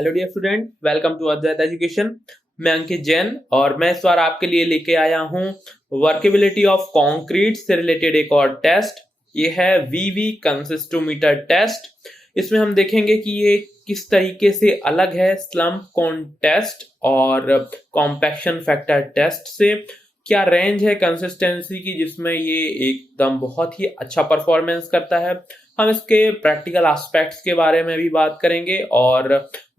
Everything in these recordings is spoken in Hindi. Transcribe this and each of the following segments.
Hello dear student, welcome to Advait education. मैं अंकित जैन और मैं इस बार आपके लिए लेके आया हूँ वर्केबिलिटी ऑफ कंक्रीट से रिलेटेड एक और टेस्ट। ये है वीवी कंसिस्टोमीटर टेस्ट। इसमें हम देखेंगे कि ये किस तरीके से अलग है स्लम्प कोन टेस्ट और कॉम्पैक्शन फैक्टर टेस्ट से। क्या रेंज है कंसिस्टेंसी की जिसमें ये एकदम बहुत ही अच्छा परफॉर्मेंस करता है। हम इसके प्रैक्टिकल एस्पेक्ट्स के बारे में भी बात करेंगे और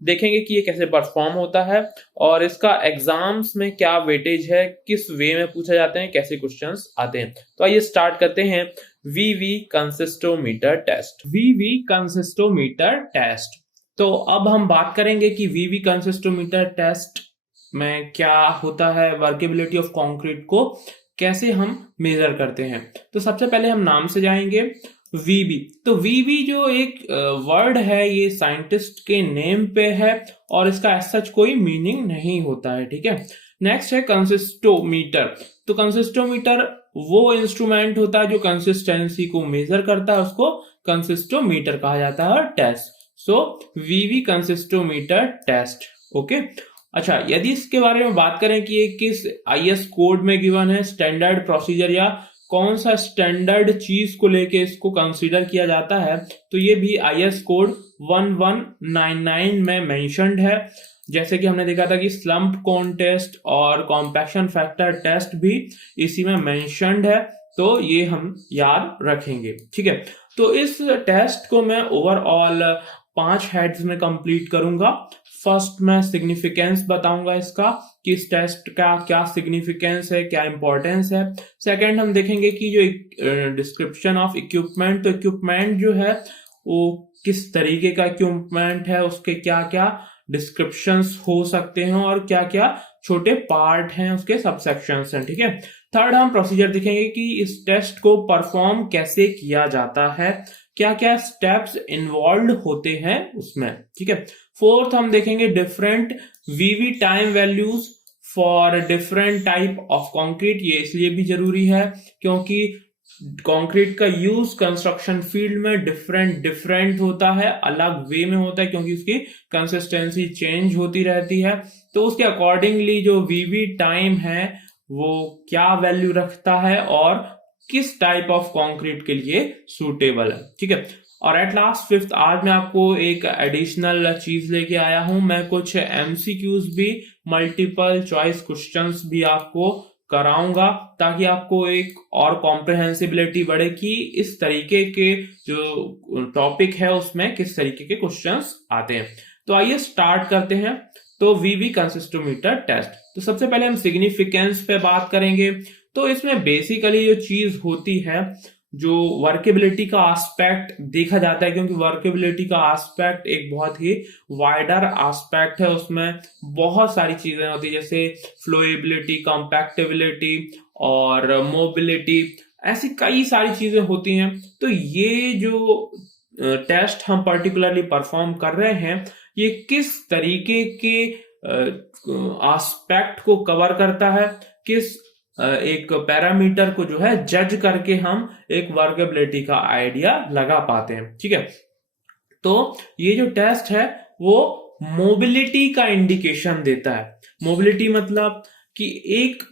देखेंगे कि ये कैसे परफॉर्म होता है और इसका एग्जाम्स में क्या वेटेज है, किस वे में पूछे जाते हैं, कैसे क्वेश्चंस आते हैं। तो आइए स्टार्ट करते हैं वीवी कंसिस्टोमीटर टेस्ट। वीवी कंसिस्टोमीटर टेस्ट। तो अब हम बात करेंगे कि वीवी कंसिस्टोमीटर टेस्ट में क्या होता है, वर्केबिलिटी ऑफ कंक्रीट को कैसे हम मेजर करते हैं। तो सबसे पहले हम नाम से जाएंगे वीवी। तो वीवी जो एक वर्ड है ये साइंटिस्ट के नेम पे है और इसका एज सच कोई मीनिंग नहीं होता है, ठीक है। नेक्स्ट है कंसिस्टोमीटर। तो कंसिस्टोमीटर वो इंस्ट्रूमेंट होता है जो कंसिस्टेंसी को मेजर करता है, उसको कंसिस्टोमीटर कहा जाता है। टेस्ट, सो वीवी कंसिस्टोमीटर टेस्ट, ओके। अच्छा, यदि इसके बारे में बात करें कि ये किस आईएस कोड में गिवन है, स्टैंडर्ड प्रोसीजर या कौन सा स्टैंडर्ड चीज को लेके इसको कंसीडर किया जाता है, तो ये भी आईएस कोड 1199 में मेंशन्ड है। जैसे कि हमने देखा था कि स्लम्प कोन टेस्ट और कॉम्पैक्शन फैक्टर टेस्ट भी इसी में मेंशन्ड है, तो ये हम याद रखेंगे, ठीक है। तो इस टेस्ट को मैं ओवरऑल 5 हेड्स में कंप्लीट करूंगा। फर्स्ट मैं सिग्निफिकेंस बताऊंगा इसका कि इस टेस्ट का क्या सिग्निफिकेंस है, क्या इंपॉर्टेंस है। सेकंड हम देखेंगे कि जो डिस्क्रिप्शन ऑफ इक्विपमेंट, तो इक्विपमेंट जो है वो किस तरीके का इक्विपमेंट है, उसके क्या क्या डिस्क्रिप्शंस हो सकते हैं और क्या क्या छोटे पार्ट हैं, उसके सबसेक्शंस हैं, ठीक है। थर्ड हम प्रोसीजर देखेंगे कि इस टेस्ट को परफॉर्म कैसे किया जाता है, क्या क्या स्टेप्स इन्वॉल्व होते हैं उसमें, ठीक है। फोर्थ हम देखेंगे different VB time values for different type of concrete. ये इसलिए भी जरूरी है क्योंकि कंक्रीट का यूज कंस्ट्रक्शन फील्ड में डिफरेंट होता है, अलग वे में होता है क्योंकि उसकी कंसिस्टेंसी चेंज होती रहती है। तो उसके अकॉर्डिंगली जो वीवी टाइम है वो क्या वैल्यू रखता है और किस टाइप ऑफ कंक्रीट के लिए सूटेबल है, ठीक है। और एट लास्ट फिफ्थ, आज मैं आपको एक एडिशनल चीज लेके आया हूं। मैं कुछ एमसीक्यूज भी, मल्टीपल चॉइस क्वेश्चंस भी आपको कराऊंगा ताकि आपको एक और कॉम्प्रिहेंसिबिलिटी बढ़े कि इस तरीके के जो टॉपिक है उसमें किस तरीके के क्वेश्चंस आते हैं। तो आइए स्टार्ट करते हैं। तो वीवी कंसिस्टोमीटर टेस्ट, तो सबसे पहले हम सिग्निफिकेंस पे बात करेंगे। तो इसमें बेसिकली जो चीज होती है, जो वर्केबिलिटी का एस्पेक्ट देखा जाता है, क्योंकि वर्केबिलिटी का एस्पेक्ट एक बहुत ही वाइडर एस्पेक्ट है, उसमें बहुत सारी चीजें होती है जैसे फ्लोएबिलिटी, कॉम्पैक्टेबिलिटी और मोबिलिटी, ऐसी कई सारी चीजें होती हैं। तो ये जो टेस्ट हम पर्टिकुलरली परफॉर्म कर रहे हैं ये किस तरीके के एस्पेक्ट को कवर करता है, किस एक पैरामीटर को जो है जज करके हम एक वर्केबिलिटी का आइडिया लगा पाते हैं, ठीक है। तो ये जो टेस्ट है वो मोबिलिटी का इंडिकेशन देता है। मोबिलिटी मतलब कि एक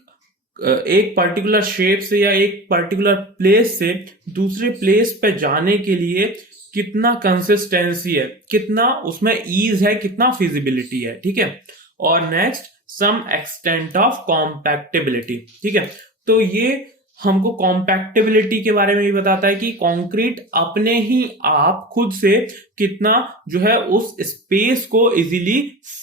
पर्टिकुलर शेप से या एक पर्टिकुलर प्लेस से दूसरे प्लेस पे जाने के लिए कितना कंसिस्टेंसी है, कितना उसमें ईज है, कितना फिजिबिलिटी है, ठीक है। और नेक्स्ट सम एक्सटेंट ऑफ कॉम्पैक्टेबिलिटी, ठीक है। तो ये हमको कॉम्पैक्टेबिलिटी के बारे में भी बताता है कि कंक्रीट अपने ही आप खुद से कितना जो है उस स्पेस को इजीली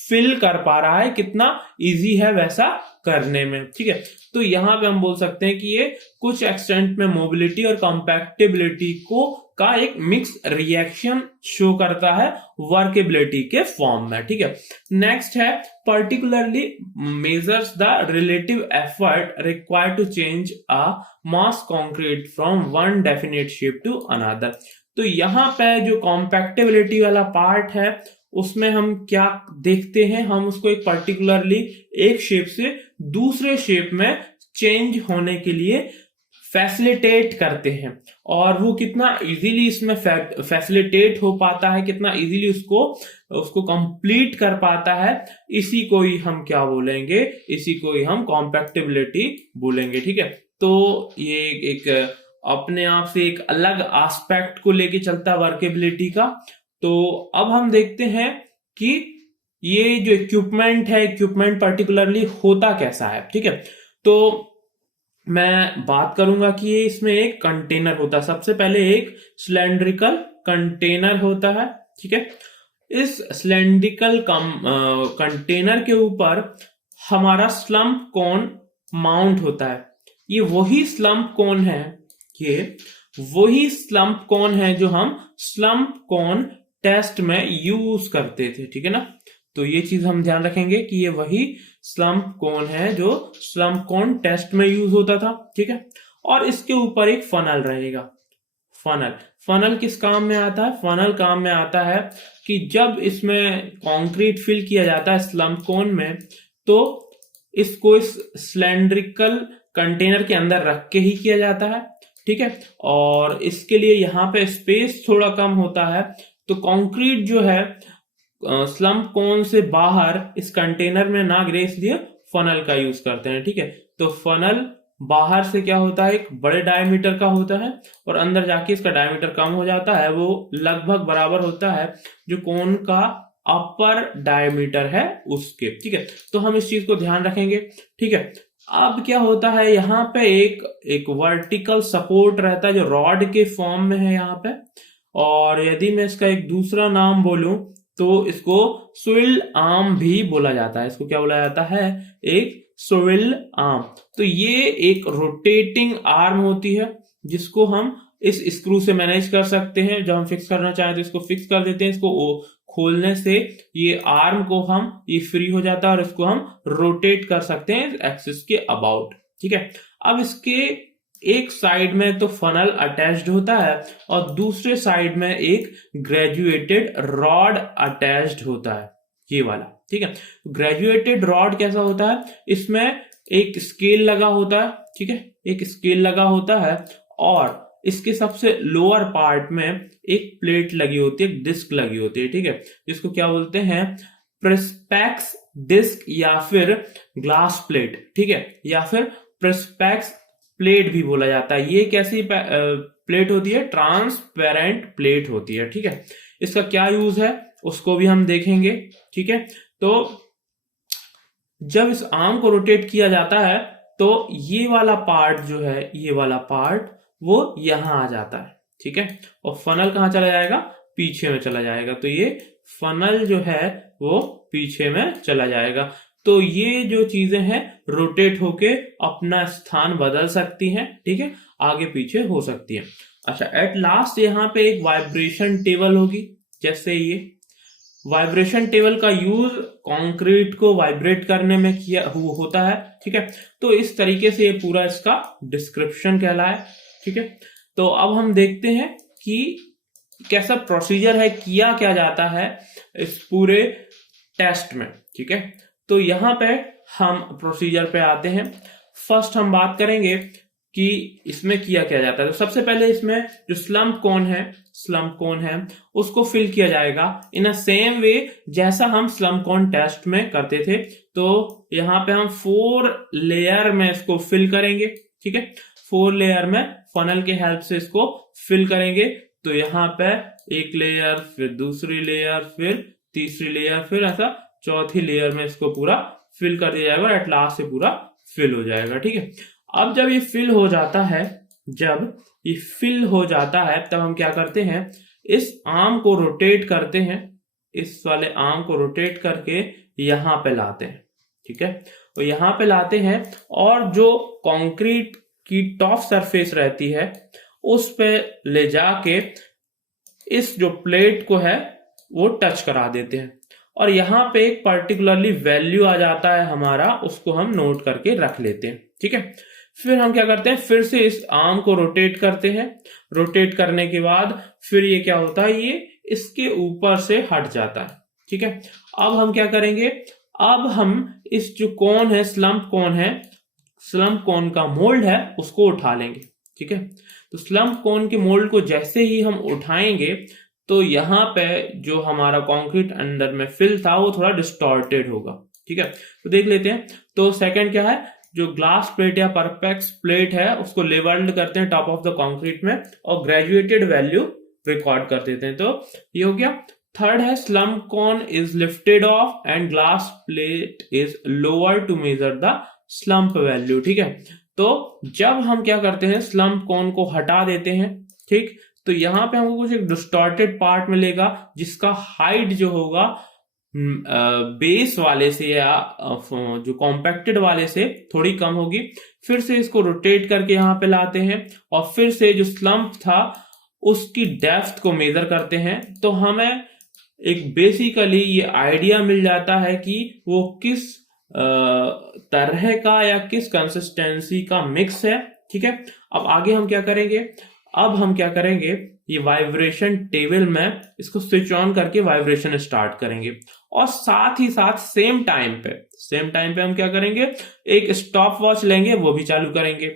फिल कर पा रहा है, कितना इजी है वैसा करने में, ठीक है। तो यहां पे हम बोल सकते हैं कि ये कुछ एक्सटेंट में मोबिलिटी और कॉम्पैक्टेबिलिटी को का एक मिक्स रिएक्शन शो करता है वर्केबिलिटी के फॉर्म में, ठीक है। नेक्स्ट है particularly measures the relative effort required to change a mass concrete from one definite shape to another. तो यहां पे जो कॉम्पैक्टेबिलिटी वाला पार्ट है उसमें हम क्या देखते हैं, हम उसको एक पर्टिकुलरली एक शेप से दूसरे शेप में चेंज होने के लिए फैसिलिटेट करते हैं, और वो कितना इजीली इसमें फैसिलिटेट हो पाता है, कितना इजीली उसको कंप्लीट कर पाता है, इसी को ही हम क्या बोलेंगे, इसी को ही हम कॉम्पैक्टिबिलिटी बोलेंगे। ठीक है, तो ये एक अपने आप से एक अलग एस्पेक्ट को लेके चलता है वर्केबिलिटी का। तो अब हम देखते हैं कि ये जो इक्विपमेंट है, इक्विपमेंट पर्टिकुलरली होता कैसा है। ठीक है, तो मैं बात करूंगा कि ये इसमें एक कंटेनर होता है। सबसे पहले एक सिलेंड्रिकल कंटेनर होता है। ठीक है, इस सिलेंड्रिकल कंटेनर के ऊपर हमारा स्लम्प कोन माउंट होता है। ये वही स्लम्प कोन है, ये वही स्लम्प कोन है जो हम स्लम्प कोन टेस्ट में यूज करते थे। ठीक है ना, तो ये चीज हम ध्यान रखेंगे कि ये वही स्लम्प कोन है जो स्लम्प कोन टेस्ट में यूज होता था। ठीक है, और इसके ऊपर एक फनल रहेगा। फनल किस काम में आता है? फनल काम में आता है कि जब इसमें कंक्रीट फिल किया जाता है स्लम्प कोन में, तो इसको इस सिलेंड्रिकल कंटेनर के अंदर रख के ही किया जाता है। ठीक है, और इसके लिए यहाँ पे स्पेस थोड़ा कम होता है, तो कंक्रीट जो है स्लम्प कोन से बाहर इस कंटेनर में ना गिरे, इसलिए फनल का यूज करते हैं। ठीक है, तो फनल बाहर से क्या होता है, एक बड़े डायमीटर का होता है, और अंदर जाके इसका डायमीटर कम हो जाता है, वो लगभग बराबर होता है जो कोन का अपर डायमीटर है उसके। ठीक है, तो हम इस चीज को ध्यान रखेंगे। ठीक है, अब क्या होता है, यहाँ पे एक वर्टिकल सपोर्ट रहता है जो रॉड के फॉर्म में है यहाँ पे, और यदि मैं इसका एक दूसरा नाम बोलूं तो इसको स्विल आर्म भी बोला जाता है। इसको क्या बोला जाता है? एक स्विल आर्म। तो ये एक रोटेटिंग आर्म होती है जिसको हम इस स्क्रू से मैनेज कर सकते हैं। जब हम फिक्स करना चाहें तो इसको फिक्स कर देते हैं, इसको खोलने से ये आर्म को ये फ्री हो जाता है और इसको हम रोटेट कर सकते हैं एक्सिस के अबाउट। ठीक है, अब इसके एक साइड में तो फनल अटैच्ड होता है और दूसरे साइड में एक ग्रेजुएटेड रॉड अटैच्ड होता है, ये वाला। ठीक है, ग्रेजुएटेड रॉड कैसा होता है? इसमें एक स्केल लगा होता है। ठीक है, एक स्केल लगा होता है, और इसके सबसे लोअर पार्ट में एक प्लेट लगी होती है, एक डिस्क लगी होती है। ठीक है, जिसको क्या बोलते हैं? प्रेस्पेक्स डिस्क या फिर ग्लास प्लेट। ठीक है, या फिर प्रेस्पेक्स प्लेट भी बोला जाता है। ये कैसी प्लेट होती है? ट्रांसपेरेंट प्लेट होती है। ठीक है, इसका क्या यूज है उसको भी हम देखेंगे। ठीक है, तो जब इस आर्म को रोटेट किया जाता है तो ये वाला पार्ट जो है, ये वाला पार्ट वो यहां आ जाता है। ठीक है, और फनल कहां चला जाएगा? पीछे में चला जाएगा। तो ये फनल जो है वो पीछे में चला जाएगा। तो ये जो चीजें हैं रोटेट होके अपना स्थान बदल सकती हैं। ठीक है, आगे पीछे हो सकती है। अच्छा, एट लास्ट यहाँ पे एक वाइब्रेशन टेबल होगी। जैसे ये वाइब्रेशन टेबल का यूज कंक्रीट को वाइब्रेट करने में किया होता है। ठीक है, तो इस तरीके से ये पूरा इसका डिस्क्रिप्शन कहलाए। ठीक है, तो अब हम देखते हैं कि कैसा प्रोसीजर है, किया क्या जाता है इस पूरे टेस्ट में। ठीक है, तो यहां पे हम प्रोसीजर पे आते हैं। फर्स्ट हम बात करेंगे कि इसमें किया क्या जाता है। तो सबसे पहले इसमें जो स्लम्प कोन है उसको फिल किया जाएगा इन अ सेम वे जैसा हम स्लम्प कोन टेस्ट में करते थे। तो यहाँ पे हम 4 लेयर में इसको फिल करेंगे। ठीक है, 4 लेयर में फनल के हेल्प से इसको फिल करेंगे। तो यहाँ पे एक लेयर, फिर दूसरी लेयर, फिर तीसरी लेयर, फिर ऐसा चौथी लेयर में इसको पूरा फिल कर दिया जाएगा और एट लास्ट से पूरा फिल हो जाएगा। ठीक है, अब जब ये फिल हो जाता है, तब हम क्या करते हैं? इस आर्म को रोटेट करते हैं, इस वाले आर्म को रोटेट करके यहां पे लाते हैं। ठीक है, तो यहां पे लाते हैं और जो कंक्रीट की टॉप सरफेस रहती है उस पे ले जाके इस जो प्लेट को है वो टच करा देते हैं, और यहाँ पे एक पर्टिकुलरली वैल्यू आ जाता है हमारा, उसको हम नोट करके रख लेते हैं। ठीक है, फिर हम क्या करते हैं? फिर से इस आर्म को रोटेट करते हैं। रोटेट करने के बाद फिर ये क्या होता है? ये इसके ऊपर से हट जाता है। ठीक है, अब हम क्या करेंगे? अब हम इस जो कोन है, स्लम्प कोन का मोल्ड है, उसको उठा लेंगे। ठीक है। तो स्लम्प कोन के मोल्ड को जैसे ही हम उठाएंगे तो यहाँ पे जो हमारा कंक्रीट अंदर में फिल था वो थोड़ा डिस्टॉर्टेड होगा, ठीक है। तो देख लेते हैं। तो सेकंड क्या है, जो ग्लास प्लेट या परपेक्स प्लेट है उसको लेवल्ड करते हैं टॉप ऑफ द कंक्रीट में और ग्रेजुएटेड वैल्यू रिकॉर्ड कर देते हैं। तो ये हो गया। थर्ड है slump cone is lifted off and glass plate is lower to measure the slump value, ठीक है। तो जब हम क्या करते हैं, स्लम्प कोन को हटा देते हैं, ठीक, तो यहाँ पे हमको कुछ एक डिस्टॉर्टेड पार्ट मिलेगा जिसका हाइट जो होगा बेस वाले से या जो कॉम्पैक्टेड वाले से थोड़ी कम होगी। फिर से इसको रोटेट करके यहाँ पे लाते हैं और फिर से जो स्लम्प था उसकी डेप्थ को मेजर करते हैं। तो हमें एक बेसिकली ये आइडिया मिल जाता है कि वो किस तरह का या किस कंसिस्टेंसी का मिक्स है, ठीक है। अब आगे हम क्या करेंगे, अब हम क्या करेंगे, ये वाइब्रेशन टेबल में इसको स्विच ऑन करके वाइब्रेशन स्टार्ट करेंगे और साथ ही साथ सेम टाइम पे हम क्या करेंगे, एक स्टॉप वॉच लेंगे, वो भी चालू करेंगे।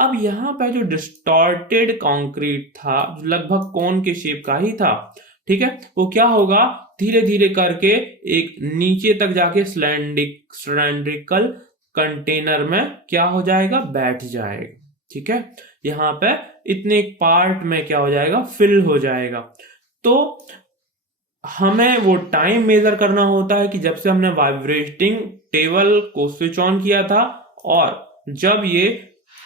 अब यहाँ पे जो डिस्टॉर्टेड कंक्रीट था लगभग कोन के शेप का ही था, ठीक है, वो क्या होगा, धीरे धीरे करके एक नीचे तक जाके सिलेंड्रिकल कंटेनर में क्या हो जाएगा, बैठ जाएगा, ठीक है। यहाँ पे इतने एक पार्ट में क्या हो जाएगा, फिल हो जाएगा। तो हमें वो टाइम मेजर करना होता है कि जब से हमने वाइब्रेटिंग टेबल को स्विच ऑन किया था और जब ये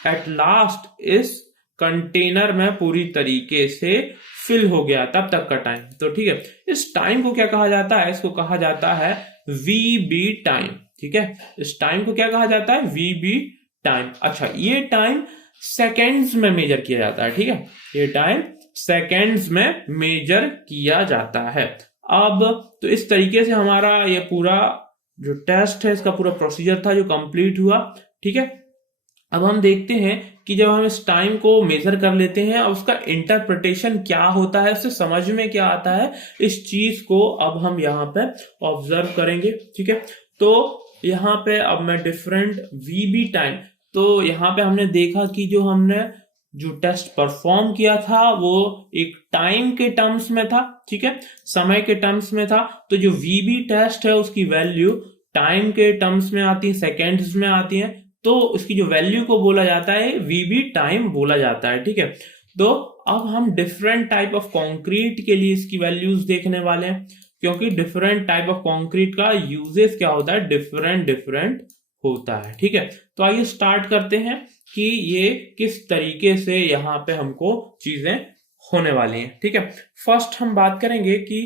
एट लास्ट इस कंटेनर में पूरी तरीके से फिल हो गया तब तक का टाइम। तो ठीक है, इस टाइम को क्या कहा जाता है, इसको कहा जाता है वीबी टाइम, ठीक है। इस टाइम को क्या कहा जाता है, वीबी टाइम। अच्छा, ये टाइम सेकेंड्स में मेजर किया जाता है, ठीक है, ये टाइम सेकेंड्स में मेजर किया जाता है। अब तो इस तरीके से हमारा ये पूरा जो टेस्ट है इसका पूरा प्रोसीजर था जो कंप्लीट हुआ, ठीक है। अब हम देखते हैं कि जब हम इस टाइम को मेजर कर लेते हैं और उसका इंटरप्रिटेशन क्या होता है, उससे समझ में क्या आता है, इस चीज को अब हम यहाँ पे ऑब्जर्व करेंगे, ठीक है। तो यहाँ पे अब मैं डिफरेंट वीबी टाइम, तो यहाँ पे हमने देखा कि जो टेस्ट परफॉर्म किया था वो एक टाइम के टर्म्स में था, ठीक है, समय के टर्म्स में था। तो जो वीबी टेस्ट है उसकी वैल्यू टाइम के टर्म्स में आती है, सेकेंड्स में आती है, तो उसकी जो वैल्यू को बोला जाता है वीबी टाइम बोला जाता है, ठीक है। तो अब हम डिफरेंट टाइप ऑफ कंक्रीट के लिए इसकी वैल्यूज देखने वाले हैं, क्योंकि डिफरेंट टाइप ऑफ कंक्रीट का यूजेस क्या होता है, डिफरेंट होता है, ठीक है। तो आइए स्टार्ट करते हैं कि ये किस तरीके से यहाँ पे हमको चीजें होने वाली हैं, ठीक है। फर्स्ट हम बात करेंगे कि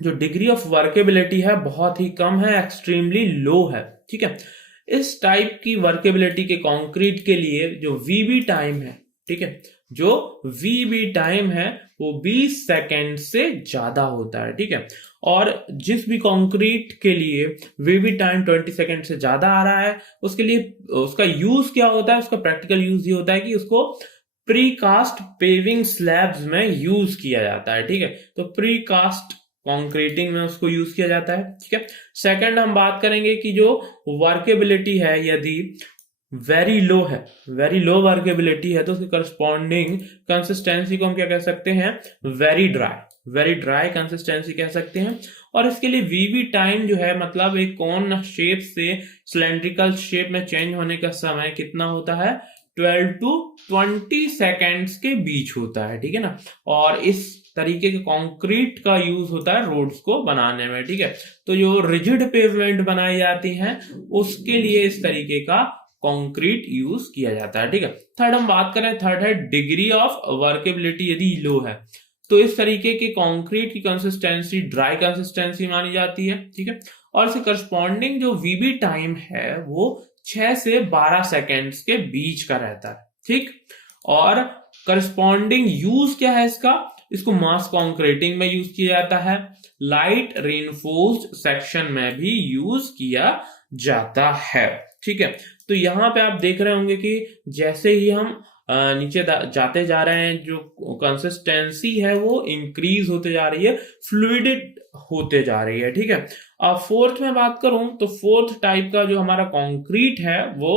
जो डिग्री ऑफ वर्केबिलिटी है बहुत ही कम है, एक्सट्रीमली लो है, ठीक है। इस टाइप की वर्केबिलिटी के कंक्रीट के लिए जो वीबी टाइम है, ठीक है, जो वीबी टाइम है वो 20 सेकेंड से ज्यादा होता है, ठीक है। और जिस भी कंक्रीट के लिए वीबी टाइम 20 सेकेंड से ज्यादा आ रहा है उसके लिए उसका यूज क्या होता है, उसका प्रैक्टिकल यूज ये होता है कि उसको प्रीकास्ट पेविंग स्लैब्स में यूज किया जाता है, ठीक है। तो प्रीकास्ट कॉन्क्रीटिंग में उसको यूज किया जाता है, ठीक है। सेकंड हम बात करेंगे कि जो वर्केबिलिटी है यदि वेरी लो वर्केबिलिटी है तो उसके करस्पॉन्डिंग कंसिस्टेंसी को हम क्या कह सकते हैं, वेरी ड्राई कंसिस्टेंसी कह सकते हैं। और इसके लिए वीबी टाइम जो है मतलब एक कोन शेप से सिलेंड्रिकल शेप में चेंज होने का समय कितना होता है, 12 to 20 सेकेंड्स के बीच होता है, ठीक है ना। और इस तरीके के कंक्रीट का यूज होता है रोड्स को बनाने में, ठीक है। तो जो रिजिड पेवमेंट बनाई जाती हैं उसके लिए इस तरीके का कंक्रीट यूज किया जाता है, ठीक है। थर्ड हम बात करें, थर्ड है डिग्री ऑफ वर्केबिलिटी यदि लो है तो इस तरीके के कंक्रीट की कंसिस्टेंसी ड्राई कंसिस्टेंसी मानी जाती है, ठीक है। और इसके करस्पॉन्डिंग जो वीबी टाइम है वो 6 से 12 सेकेंड्स के बीच का रहता है, ठीक। और करस्पॉन्डिंग यूज क्या है इसको मास कॉन्क्रीटिंग में यूज किया जाता है, लाइट रेनफोर्स्ड सेक्शन में भी यूज किया जाता है, ठीक है। तो यहाँ पे आप देख रहे होंगे कि जैसे ही हम नीचे जाते जा रहे हैं जो कंसिस्टेंसी है वो इंक्रीज होते जा रही है, फ्लूइड होते जा रही है, ठीक है। अब फोर्थ में बात करूं तो फोर्थ टाइप का जो हमारा कंक्रीट है वो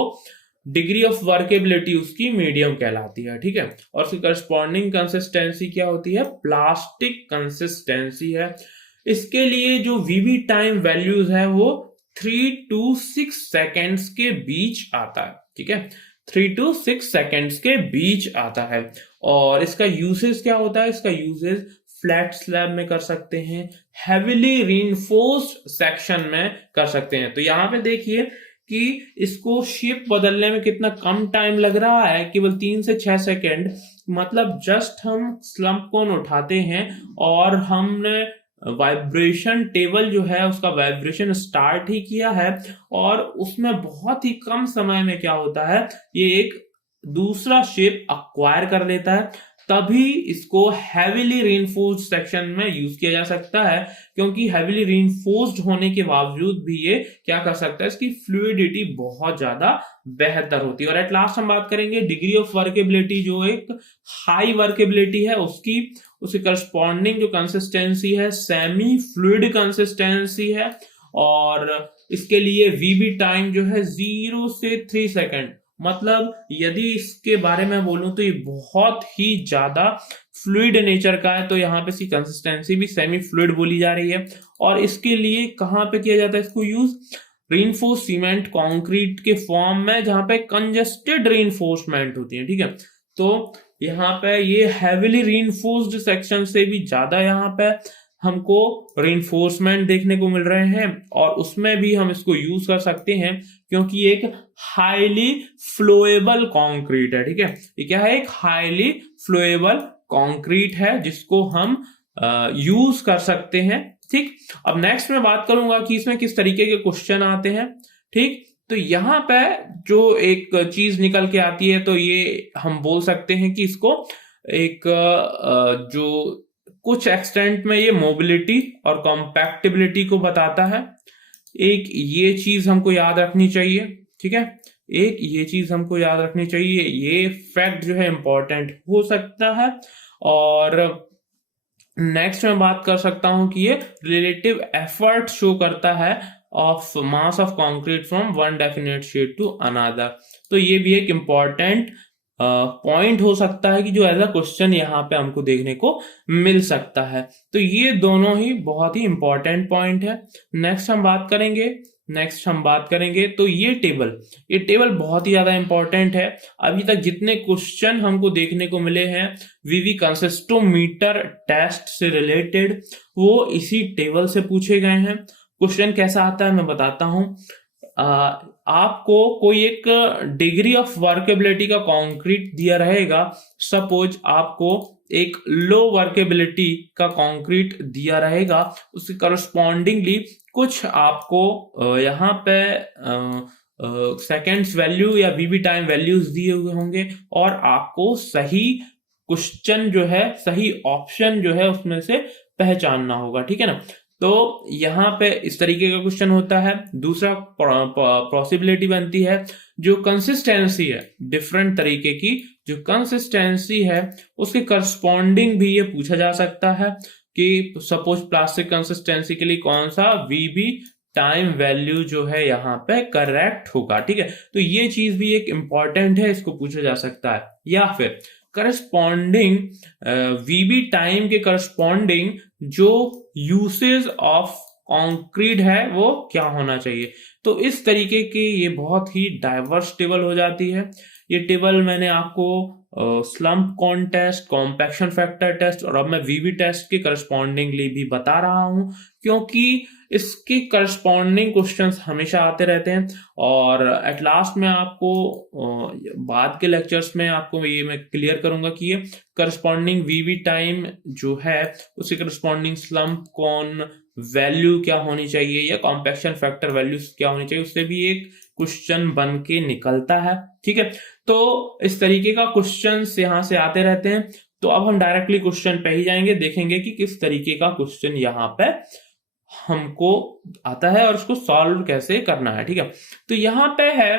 डिग्री ऑफ वर्केबिलिटी उसकी मीडियम कहलाती है, ठीक है। और उसकी करस्पॉन्डिंग कंसिस्टेंसी क्या होती है, प्लास्टिक कंसिस्टेंसी है। इसके लिए जो वीवी टाइम वैल्यूज है वो 3 to 6 सेकेंड्स के बीच आता है, ठीक है, 3 to 6 सेकेंड्स के बीच आता है। और इसका यूसेज क्या होता है, इसका यूसेज फ्लैट स्लैब में कर सकते हैं, हैवीली रीइंफोर्स्ड सेक्शन में कर सकते हैं। तो यहाँ पे देखिए कि इसको शेप बदलने में कितना कम टाइम लग रहा है, केवल 3 से 6 सेकेंड। मतलब जस्ट हम स्लम्प कोन उठाते हैं और हमने वाइब्रेशन टेबल जो है उसका वाइब्रेशन स्टार्ट ही किया है, और उसमें बहुत ही कम समय में क्या होता है, ये एक दूसरा शेप अक्वायर कर लेता है। तभी इसको हैवीली रीइंफोर्स्ड सेक्शन में यूज किया जा सकता है, क्योंकि हैवीली रीइंफोर्स्ड होने के बावजूद भी ये क्या कर सकता है, इसकी फ्लूइडिटी बहुत ज्यादा बेहतर होती है। और एट लास्ट हम बात करेंगे डिग्री ऑफ वर्केबिलिटी, जो एक हाई वर्केबिलिटी है उसकी करस्पॉन्डिंग जो कंसिस्टेंसी है सेमी फ्लूइड कंसिस्टेंसी है। और इसके लिए वीबी टाइम जो है 0 से 3 सेकेंड। मतलब यदि इसके बारे में बोलूं तो ये बहुत ही ज्यादा फ्लूइड नेचर का है, तो यहाँ पे इसकी कंसिस्टेंसी भी सेमी फ्लूइड बोली जा रही है। और इसके लिए कहाँ पे किया जाता है इसको यूज, रीइंफोर्स्ड सीमेंट कंक्रीट के फॉर्म में, जहां पे कंजेस्टेड रीइंफोर्समेंट होती है, ठीक है। तो यहाँ पे ये हैवीली रीइंफोर्स्ड सेक्शन से भी ज्यादा यहाँ पे हमको रीइंफोर्समेंट देखने को मिल रहे हैं, और उसमें भी हम इसको यूज कर सकते हैं क्योंकि एक हाईली फ्लोएबल कंक्रीट है, ठीक है। ये क्या है, एक हाईली फ्लोएबल कंक्रीट है जिसको हम यूज कर सकते हैं, ठीक। अब नेक्स्ट मैं बात करूंगा कि इसमें किस तरीके के क्वेश्चन आते हैं, ठीक। तो यहाँ पे जो एक चीज निकल के आती है, तो ये हम बोल सकते हैं कि इसको एक जो कुछ एक्सटेंट में ये मोबिलिटी और कॉम्पैक्टिबिलिटी को बताता है। एक ये चीज हमको याद रखनी चाहिए, ठीक है, एक ये चीज हमको याद रखनी चाहिए, ये फैक्ट जो है इंपॉर्टेंट हो सकता है। और नेक्स्ट मैं बात कर सकता हूं कि ये रिलेटिव एफर्ट शो करता है of mass of concrete from one definite shade to another. तो ये भी एक इंपॉर्टेंट पॉइंट हो सकता है कि जो एज अ क्वेश्चन यहाँ पे हमको देखने को मिल सकता है। तो ये दोनों ही बहुत ही इंपॉर्टेंट पॉइंट है। नेक्स्ट हम बात करेंगे तो ये टेबल बहुत ही ज्यादा इंपॉर्टेंट है। अभी तक जितने क्वेश्चन हमको देखने को मिले हैं वीवी कंसिस्टोमीटर टेस्ट से रिलेटेड, वो इसी टेबल से पूछे गए हैं। क्वेश्चन कैसा आता है मैं बताता हूं। आपको कोई एक डिग्री ऑफ वर्केबिलिटी का कंक्रीट दिया रहेगा। सपोज आपको एक लो वर्केबिलिटी का कंक्रीट दिया रहेगा, उसके करस्पॉन्डिंगली कुछ आपको यहाँ पे सेकेंड्स वैल्यू या वीबी टाइम वैल्यूज दिए हुए होंगे, और आपको सही क्वेश्चन जो है, सही ऑप्शन जो है उसमें से पहचानना होगा, ठीक है ना। तो यहाँ पे इस तरीके का क्वेश्चन होता है। दूसरा पॉसिबिलिटी बनती है जो कंसिस्टेंसी है, डिफरेंट तरीके की जो कंसिस्टेंसी है उसके करस्पॉन्डिंग भी ये पूछा जा सकता है कि सपोज प्लास्टिक कंसिस्टेंसी के लिए कौन सा वीबी टाइम वैल्यू जो है यहाँ पे करेक्ट होगा, ठीक है। तो ये चीज भी एक इंपॉर्टेंट है, इसको पूछा जा सकता है। या फिर करस्पॉन्डिंग वीबी टाइम के करस्पॉन्डिंग जो यूसेज ऑफ कंक्रीट है वो क्या होना चाहिए। तो इस तरीके की ये बहुत ही डाइवर्स टेबल हो जाती है। ये टेबल मैंने आपको स्लम्प कोन टेस्ट, कॉम्पैक्शन फैक्टर टेस्ट और अब मैं वीबी टेस्ट के करस्पॉन्डिंगली भी बता रहा हूं, क्योंकि इसके करस्पॉन्डिंग क्वेश्चंस हमेशा आते रहते हैं। और एट लास्ट में आपको बाद के लेक्चर्स में आपको ये मैं क्लियर करूंगा कि ये करस्पॉन्डिंग वीबी टाइम जो है उसके करस्पॉन्डिंग स्लम्प कोन वैल्यू क्या होनी चाहिए या कॉम्पैक्शन फैक्टर वैल्यूज क्या होनी चाहिए, उससे भी एक क्वेश्चन बन के निकलता है, ठीक है। तो इस तरीके का क्वेश्चंस यहाँ से आते रहते हैं। तो अब हम डायरेक्टली क्वेश्चन पे ही जाएंगे, देखेंगे कि किस तरीके का क्वेश्चन यहाँ पे हमको आता है और उसको सॉल्व कैसे करना है, ठीक है। तो यहाँ पे है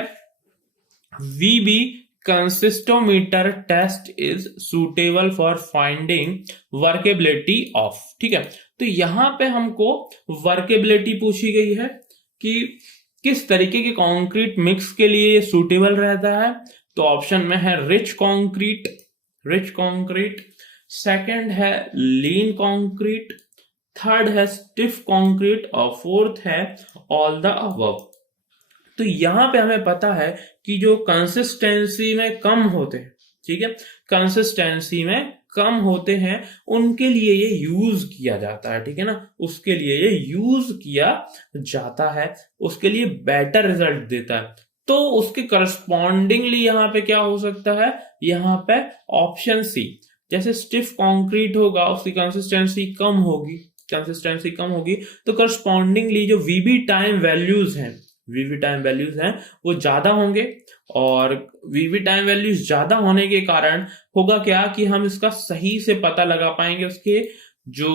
VB consistometer test is suitable for finding workability of, ठीक है। तो यहाँ पे हमको वर्केबिलिटी पूछी गई है कि किस तरीके के कंक्रीट मिक्स के लिए सूटेबल रहता है? तो ऑप्शन में है रिच कंक्रीट, सेकंड है लीन कंक्रीट, थर्ड है स्टिफ कंक्रीट और फोर्थ है ऑल द अबव। तो यहां पे हमें पता है कि जो कंसिस्टेंसी में कम होते हैं, ठीक है, कंसिस्टेंसी में कम होते हैं उनके लिए ये यूज किया जाता है, ठीक है ना, उसके लिए ये यूज किया जाता है, उसके लिए बेटर रिजल्ट देता है। तो उसके करस्पॉन्डिंगली यहाँ पे क्या हो सकता है, यहाँ पे ऑप्शन सी, जैसे स्टिफ कंक्रीट होगा उसकी कंसिस्टेंसी कम होगी, तो करस्पॉन्डिंगली जो वीबी टाइम वैल्यूज हैं वो ज्यादा होंगे, और वीवी टाइम वैल्यूज ज्यादा होने के कारण होगा क्या कि हम इसका सही से पता लगा पाएंगे, उसके जो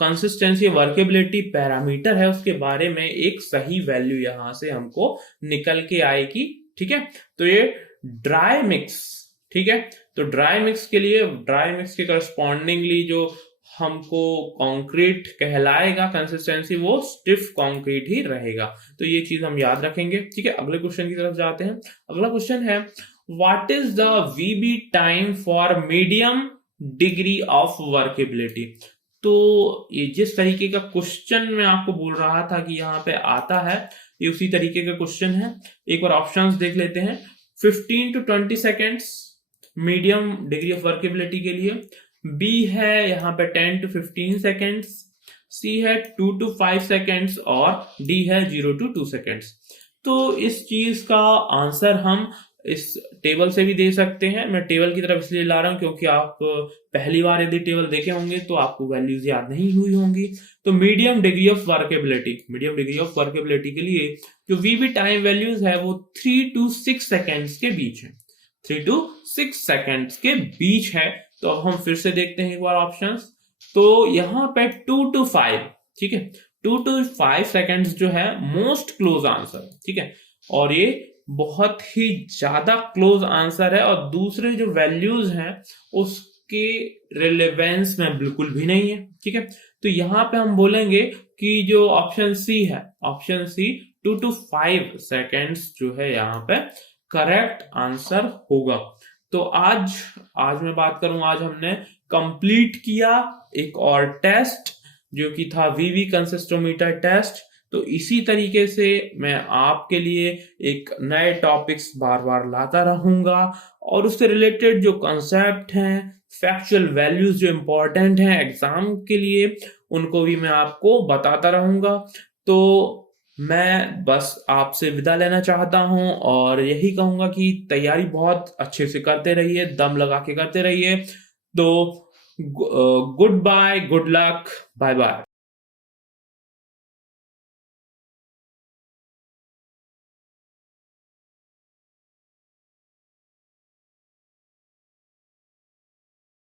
कंसिस्टेंसी वर्केबिलिटी पैरामीटर है उसके बारे में एक सही वैल्यू यहां से हमको निकल के आएगी, ठीक है। तो ये ड्राई मिक्स, ठीक है, तो ड्राई मिक्स के करस्पॉन्डिंगली जो हमको कंक्रीट कहलाएगा कंसिस्टेंसी, वो स्टिफ कंक्रीट ही रहेगा। तो ये चीज हम याद रखेंगे, ठीक है। अगले क्वेश्चन की तरफ जाते हैं। अगला क्वेश्चन है what is the VB time for medium degree of workability. तो ये जिस तरीके का क्वेश्चन मैं आपको बोल रहा था कि यहाँ पे आता है, ये उसी तरीके का क्वेश्चन है। एक बार ऑप्शंस देख लेते हैं। 15 to 20 seconds medium degree of workability के लिए, बी है यहाँ पे 10 to 15 सेकेंड्स, सी है 2 to 5 सेकेंड्स और डी है 0 to 2 सेकेंड्स। तो इस चीज का आंसर हम इस टेबल से भी दे सकते हैं। मैं टेबल की तरफ इसलिए ला रहा हूं क्योंकि आप पहली बार यदि टेबल देखे होंगे तो आपको वैल्यूज याद नहीं हुई होंगी। तो मीडियम डिग्री ऑफ वर्केबिलिटी के लिए जो वीवी टाइम वैल्यूज है वो 3 to 6 सेकेंड्स के बीच है, 3 to 6 सेकेंड्स के बीच है। तो अब हम फिर से देखते हैं एक बार ऑप्शंस। तो यहाँ पे 2 to 5, ठीक है, 2 to 5 सेकेंड्स जो है मोस्ट क्लोज आंसर, ठीक है, और ये बहुत ही ज्यादा क्लोज आंसर है, और दूसरे जो वैल्यूज हैं उसके रिलेवेंस में बिल्कुल भी नहीं है, ठीक है। तो यहाँ पे हम बोलेंगे कि जो ऑप्शन सी है, ऑप्शन सी 2 to 5 सेकेंड्स जो है यहाँ पे करेक्ट आंसर होगा। तो आज मैं बात करूं, आज हमने कंप्लीट किया एक और टेस्ट जो कि था वीवी कंसिस्टोमीटर टेस्ट। तो इसी तरीके से मैं आपके लिए एक नए टॉपिक्स बार बार लाता रहूंगा, और उससे रिलेटेड जो कॉन्सेप्ट हैं, फैक्चुअल वैल्यूज जो इंपॉर्टेंट हैं एग्जाम के लिए, उनको भी मैं आपको बताता रहूंगा। तो मैं बस आपसे विदा लेना चाहता हूं और यही कहूंगा कि तैयारी बहुत अच्छे से करते रहिए, दम लगा के करते रहिए। तो goodbye, good luck, bye bye.